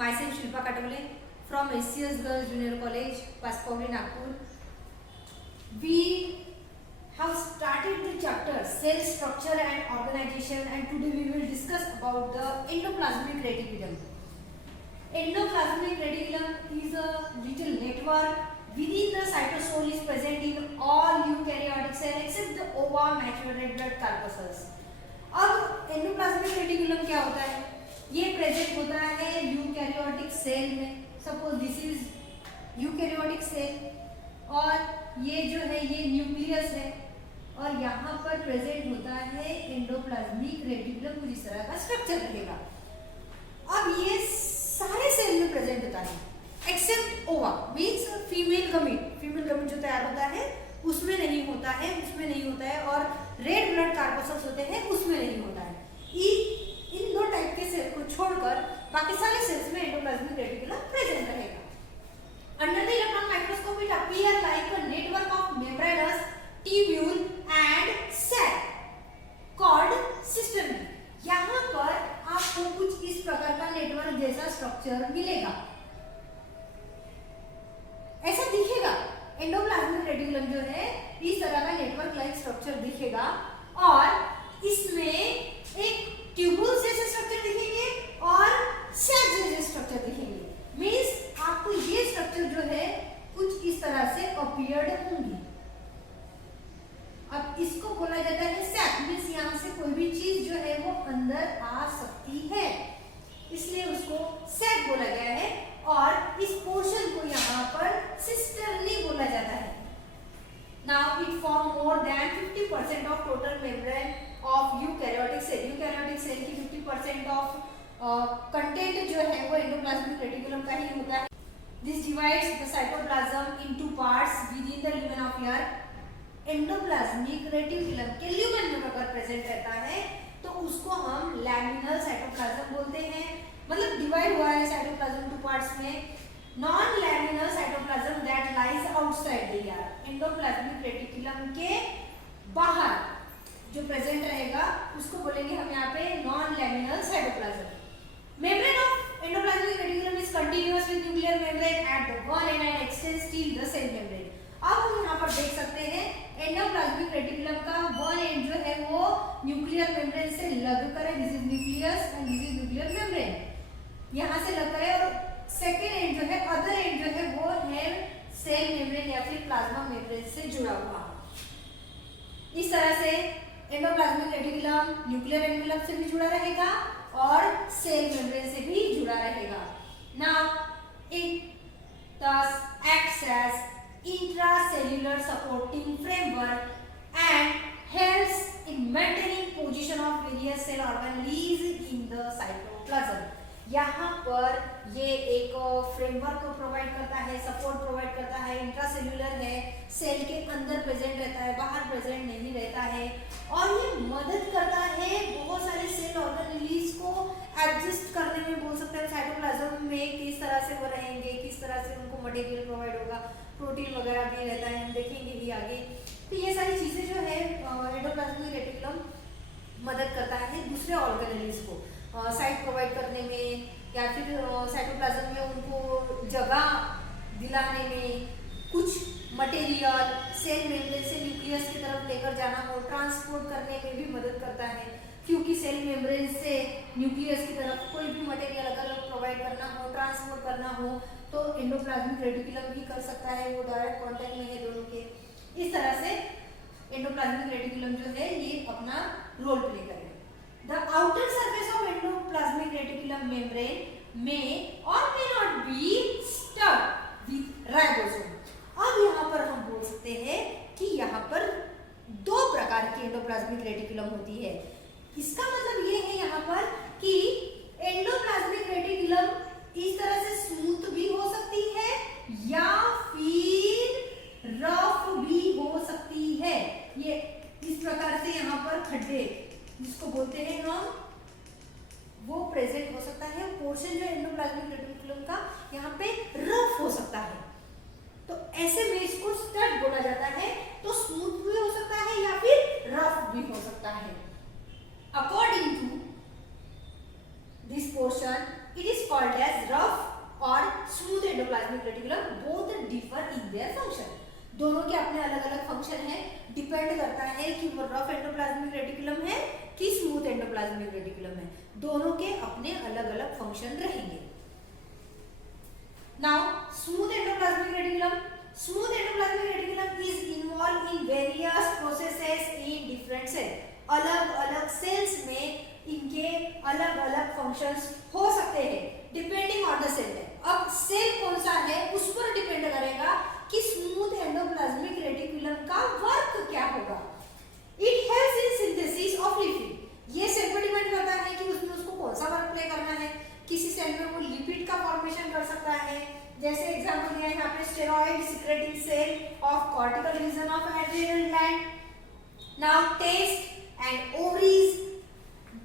Myself Shilpa Katavale from SCS Girls Junior College, Paspauli, Nagpur. We have started the chapter Cell Structure and Organization, and today we will discuss about the endoplasmic reticulum. Endoplasmic reticulum is a little network within the cytosol, is present in all eukaryotic cells except the ova, mature red blood corpuscles. अब endoplasmic reticulum क्या होता है? ये present होता है eukaryotic cell में. Suppose this is eukaryotic cell और ये जो है ये न्यूक्लियस है और यहाँ पर प्रेजेंट होता है एंडोप्लाज्मिक रेटिकुलम. कुछ इस तरह का स्ट्रक्चर रहेगा. अब ये सारे सेल में प्रेजेंट होता है एक्सेप्ट ओवा, मीन्स फीमेल गमीट जो तैयार होता है उसमें नहीं होता है, और रेड ब्लड कार्पसल्स होते हैं उसमें नहीं होता है. इन दो टाइप के सेल को छोड़कर बाकी सारे सेल्स में एंडोप्लाज्मिक रेटिकुलम प्रेजेंट रहेगा. Under the electron microscope it appear like a network of membranous tubule and cell called system. यहाँ पर आपको कुछ इस प्रकार का नेटवर्क जैसा स्ट्रक्चर मिलेगा, ऐसा दिखेगा. एंडोप्लाज्मिक रेटिकुलम जो है इस तरह का नेटवर्क लाइक स्ट्रक्चर दिखेगा और इसमें एक ट्यूबुल जैसे स्ट्रक्चर दिखेंगे और सेल जैसे स्ट्रक्चर दिखेंगे. मींस आपको ये स्ट्रक्चर जो है कुछ इस तरह से अपीयर्ड होंगी. अब इसको बोला जाता है सैक, मींस यहाँ से कोई भी चीज जो है वो अंदर आ सकती है, इसलिए उसको सैक बोला गया है. और इस पोर्शन को यहाँ पर सिस्टर्नी बोला जाता है. Now it form more than 50% of total membrane of eukaryotic cell. Eukaryotic cell की 50% ऑफ कंटेंट जो है वो एंडोप्लाज्मिक रेटिकुलम का ही होता है. This divides the cytoplasm into parts with in the lumen of year. Endoplasmic reticulum के lumen में अगर प्रेजेंट रहता है तो उसको हम लैमिनल साइटोप्लाज्म बोलते हैं. मतलब डिवाइड हुआ है साइटोप्लाज्म टू पार्ट्स में. Non luminal cytoplasm that lies outside the ER. Endoplasmic reticulum के बाहर जो प्रेजेंट रहेगा उसको बोलेंगे हम यहाँ पे non luminal cytoplasm. Membrane of endoplasmic reticulum is continuous with nuclear membrane at the one end extends till the cell membrane. अब हम यहाँ पर देख सकते हैं एंडोप्लाज्मिक रेटिकुलम का वन एंड जो है वो न्यूक्लियर मेम्ब्रेन से लग कर है. This is nucleus and this is nuclear membrane. यहाँ से लग कर है और सेकेंड एंड जो है अदर एंड जो है वो है सेल मेम्ब्रेन या फिर प्लाज्मा मेम्ब्रेन से जुड़ा हुआ. इस तरह से एंडोप्लाज्मिक रेटिकुलम न्यूक्लियर एनवेलप से भी जुड़ा रहेगा और सेल मेम्ब्रेन से भी जुड़ा रहेगा. Now it thus acts as intracellular supporting framework and helps in maintaining position of various cell organelles in the cytoplasm. यहाँ पर ये एक फ्रेमवर्क प्रोवाइड करता है, सपोर्ट प्रोवाइड करता है. इंट्रासेल्युलर है, सेल के अंदर प्रेजेंट रहता है, बाहर प्रेजेंट नहीं रहता है. और ये मदद करता है बहुत सारे सेल ऑर्गेनेल्स को एडजस्ट करने में. बोल सकते हैं साइटोप्लाज्म में किस तरह से वो रहेंगे, किस तरह से उनको मटेरियल प्रोवाइड होगा, प्रोटीन वगैरह भी रहता है, हम देखेंगे भी आगे. तो ये सारी चीजें जो है एंडोप्लाज्मिक रेटिकुलम मदद करता है दूसरे ऑर्गेनेल्स को साइट प्रोवाइड करने में या फिर साइटोप्लाज्म में उनको जगह दिलाने में. कुछ मटेरियल सेल मेम्ब्रेन से न्यूक्लियस की तरफ लेकर जाना हो, ट्रांसपोर्ट करने में भी मदद करता है. क्योंकि सेल मेम्ब्रेन से न्यूक्लियस की तरफ कोई भी मटेरियल अगर प्रोवाइड करना हो, ट्रांसपोर्ट करना हो तो एंडोप्लाज्मिक रेटिकुलम भी कर सकता है. वो डायरेक्ट कांटेक्ट में है दोनों के. इस तरह से एंडोप्लाज्मिक रेटिकुलम जो है ये अपना रोल प्ले करेगा. The outer surface of endoplasmic reticulum membrane may or may not be studded with ribosome. अब यहाँ पर हम बोल सकते हैं कि यहाँ पर दो प्रकार की एंडोप्लाज्मिक रेटिकुलम होती है. इसका मतलब ये है यहाँ पर कि एंडोप्लाज्मिक रेटिकुलम इस तरह से स्मूथ भी हो सकती है या फिर रफ भी हो सकती है. ये इस प्रकार से यहाँ पर खड्डे जिसको बोलते हैं हम वो प्रेजेंट हो सकता है. पोर्शन जो एंडोप्लाज्मिक रेटिकुलम का यहाँ पे रफ हो सकता है, तो ऐसे में इसको स्टड बोला जाता है. तो स्मूथ भी हो सकता है या फिर रफ भी हो सकता है. According to this portion it is called as rough endoplasmic reticulum both differ in their function. दोनों के अपने अलग अलग फंक्शन है, डिपेंड करता है कि वो रफ एंडोप्लाज्मिक रेटिकुलम है कि स्मूथ एंडोप्लाज्मिक रेटिकुलम है, दोनों के अपने अलग अलग फंक्शन रहेंगे। Now smooth endoplasmic reticulum, smooth endoplasmic reticulum is involve in various processes in different cell. अलग अलग सेल्स में इनके अलग अलग फंक्शंस हो सकते हैं depending on the cell type. अब सेल कौन सा है उस पर डिपेंड करेगा कि स्मूथ एंडोप्लाज्मिक रेटिकुलम का वर्क क्या होगा। It helps in synthesis of lipid. ये सेल पर डिपेंड करता है कि उसमें उसको कौन सा वर्क प्ले करना है। किसी सेल में वो लिपिड का फॉर्मेशन कर सकता है, जैसे एग्जांपल दिया है यहाँ पे steroid secreting cell of cortical region of adrenal gland. Now test and ovaries,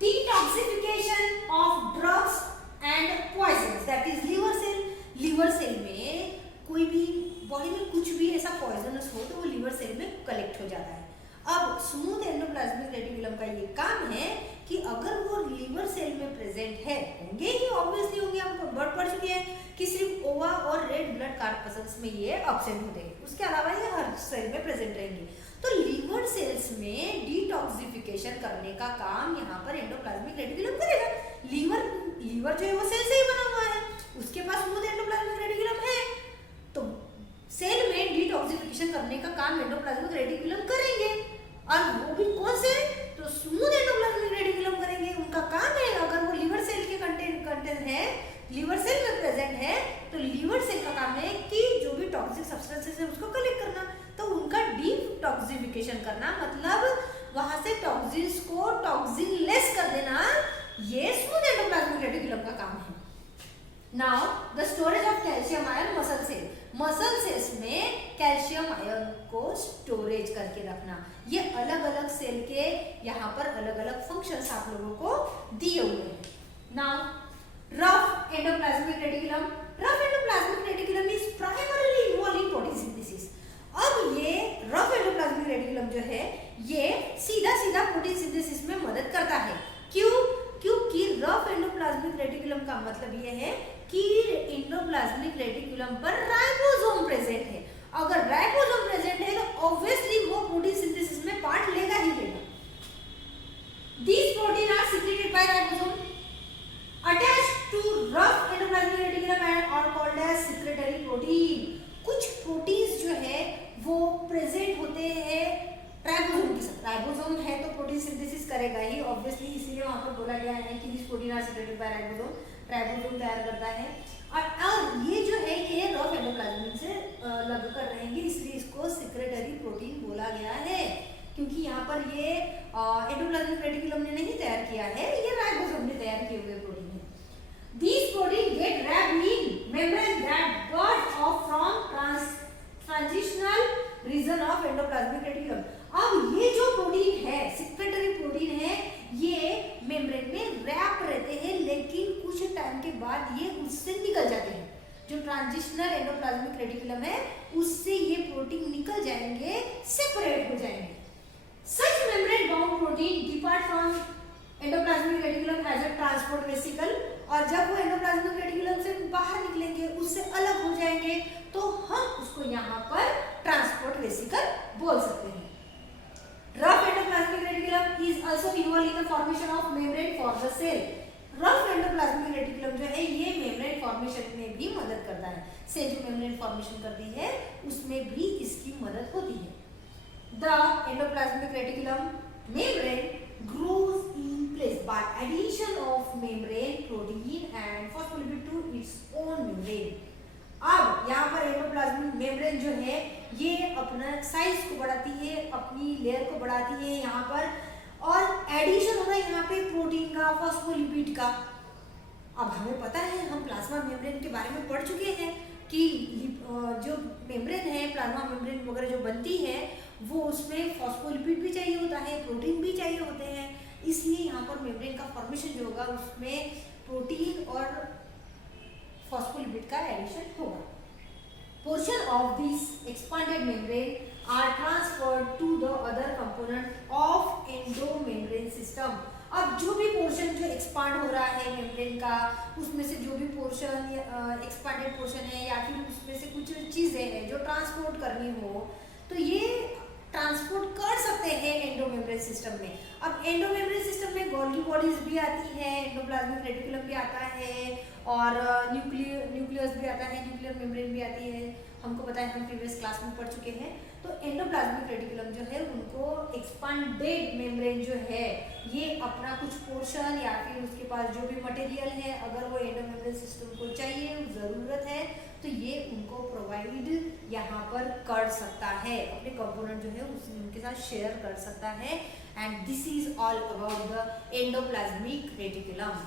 detoxification of drugs and poisons, that is liver cell। liver cell में कोई भी बॉडी में कुछ भी ऐसा पॉइजनस हो तो वो लिवर सेल में कलेक्ट हो जाता है। अब स्मूथ एंडोप्लाज्मिक रेटिकुलम का ये काम है कि अगर वो लिवर सेल में प्रेजेंट है, होंगे ही ऑब्वियसली होंगे, हम पढ़ चुके हैं कि सिर्फ ओवा और रेड ब्लड कॉर्पस्कल्स में ये एब्सेंट होते हैं, उसके अलावा ये हर सेल में प्रेजेंट रहेंगे। तो लिवर सेल्स में डिटॉक्सिफिकेशन करने का काम यहाँ पर एंडोप्लाज्मिक रेटिकुलम करेगा। लीवर जो है वो सेल से ही बना हुआ है, उसके पास स्मूथ एंडोप्लाज्मिक रेटिकुलम है, तो सेल में डिटॉक्सिफिकेशन करने का काम एंडोप्लाज्मिक रेटिकुलम करेंगे। और वो भी कौन से, तो स्मूथ एंडोप्लाज्मिक रेटिकुलम करेंगे। उनका काम है, अगर वो लिवर सेल के कंटेंट है, लिवर सेल में प्रेजेंट है, तो लिवर सेल का काम है कि जो भी टॉक्सिक सब्सटेंसेस है उसको कलेक्ट करना, तो उनका डिटॉक्सिफिकेशन करना, मतलब वहां से टॉक्सिन्स को टॉक्सिन लेस कर देना, ये स्मूथ एंडोप्लाज्मिक रेटिकुलम का काम है। Now the storage of calcium ion muscle cell. Muscle cells में कैल्शियम आयन को स्टोरेज करके रखना, ये अलग अलग सेल के यहाँ पर अलग अलग फंक्शंस आप लोगों को दिए हुए हैं। Now rough endoplasmic reticulum. Rough endoplasmic reticulum is primarily involve in protein synthesis. अब ये रफ एंडोप्लाज्मिक रेटिकुलम जो है ये सीधा प्रोटीन सिंथेसिस में मदद करता है। क्यों? क्योंकि रफ एंडोप्लाज्मिक रेटिकुलम का मतलब ये है कि एंडोप्लाज्मिक रेटिकुलम पर राइबोसोम प्रेजेंट है। अगर राइबोसोम प्रेजेंट है तो ऑब्वियसली वो प्रोटीन सिंथेसिस में पार्ट लेगा ही लेगा। These proteins are secreted by ribosome attached to rough endoplasmic reticulum and are called as secretory protein। कुछ प्रोटीन्स जो है वो प्रेजेंट होते हैं राइबोसोम के साथ। राइबोसोम है तो प्रोटीन सिंथेसिस करेगा ही ऑब्वियसली, इसीलिए वहां पर बोला गया है कि this protein are secreted by ribosome. Ribosome तैयार करता है और ये जो है ये रफ एंडोप्लाज्मिक से लगकर रहेंगे, इसलिए इसको सेक्रेटरी प्रोटीन बोला गया है, क्योंकि यहाँ पर ये एंडोप्लाज्मिक रेटिकुलम ने नहीं तैयार किया है, ये राइबोसोम ने तैयार किए हुए प्रोटीन है। These proteins get wrapped in membrane that burst off from transitional region of endoplasmic reticulum। अब ये जो प्रोटीन है, सेक्रेटरी प्रोटीन है, ये मेम्ब्रेन में रैप रहते हैं, लेकिन कुछ टाइम के बाद ये उससे निकल जाते हैं। जो ट्रांजिशनल एंडोप्लाज्मिक रेटिकुलम है उससे ये प्रोटीन निकल जाएंगे, सेपरेट हो जाएंगे। Such membrane bound protein depart from endoplasmic reticulum as a transport vesicle। और जब वो एंडोप्लाज्मिक रेटिकुलम से बाहर निकलेंगे, उससे अलग हो जाएंगे, तो हम उसको यहाँ पर ट्रांसपोर्ट वेसिकल बोल सकते हैं। Rough endoplasmic reticulum is also involve in the formation of membrane for the cell. Rough endoplasmic reticulum जो है ये मेम्ब्रेन फॉर्मेशन में भी मदद करता है। सेल जो मेम्ब्रेन फॉर्मेशन करती है उसमें भी इसकी मदद होती है। The endoplasmic reticulum membrane grows in place by addition of membrane protein and phospholipid to its own membrane। अब यहाँ पर एंडोप्लाज्मिक मेम्ब्रेन जो है ये अपना साइज को बढ़ाती है, अपनी लेयर को बढ़ाती है यहाँ पर, और एडिशन हो रहा है यहाँ पे प्रोटीन का, फॉस्फोलिपिड का। अब हमें पता है, हम प्लाज्मा मेम्ब्रेन के बारे में पढ़ चुके हैं कि जो मेम्ब्रेन है, प्लाज्मा मेम्ब्रेन वगैरह जो बनती है वो उसमें फॉस्फोलिपिड भी चाहिए होता है, प्रोटीन भी चाहिए होते हैं, इसलिए यहाँ पर मेम्ब्रेन का फॉर्मेशन जो होगा उसमें प्रोटीन और फॉस्फोलिपिड का एडिशन होगा। Portion of this expanded membrane are transferred to the other component of endomembrane system. अब जो भी पोर्शन जो एक्सपांड हो रहा है मेम्ब्रेन का, उसमें से जो भी पोर्शन एक्सपांडेड पोर्शन है या फिर उसमें से कुछ चीजें हैं जो ट्रांसपोर्ट करनी हो, तो ये ट्रांसपोर्ट कर सकते हैं एंडोमेम्ब्रेन सिस्टम में। अब एंडोमेम्ब्रेन सिस्टम में गोल्गी बॉडीज भी आती है, एंडोप्लाज्मिक रेटिकुलम भी आता है और न्यूक्लियस भी आता है, न्यूक्लियर मेम्ब्रेन भी आती है। हमको पता है, हम प्रीवियस क्लास में पढ़ चुके हैं। तो एंडोप्लाज्मिक रेटिकुलम जो है उनको एक्सपांडेड मेम्ब्रेन जो है ये अपना कुछ पोर्शन या फिर उसके पास जो भी मटेरियल है, अगर वो एंडोमेम्ब्रेन सिस्टम को चाहिए, ज़रूरत है, तो ये उनको प्रोवाइड यहाँ पर कर सकता है, अपने कंपोनेंट जो है उनके साथ शेयर कर सकता है। And this is all about the endoplasmic reticulum.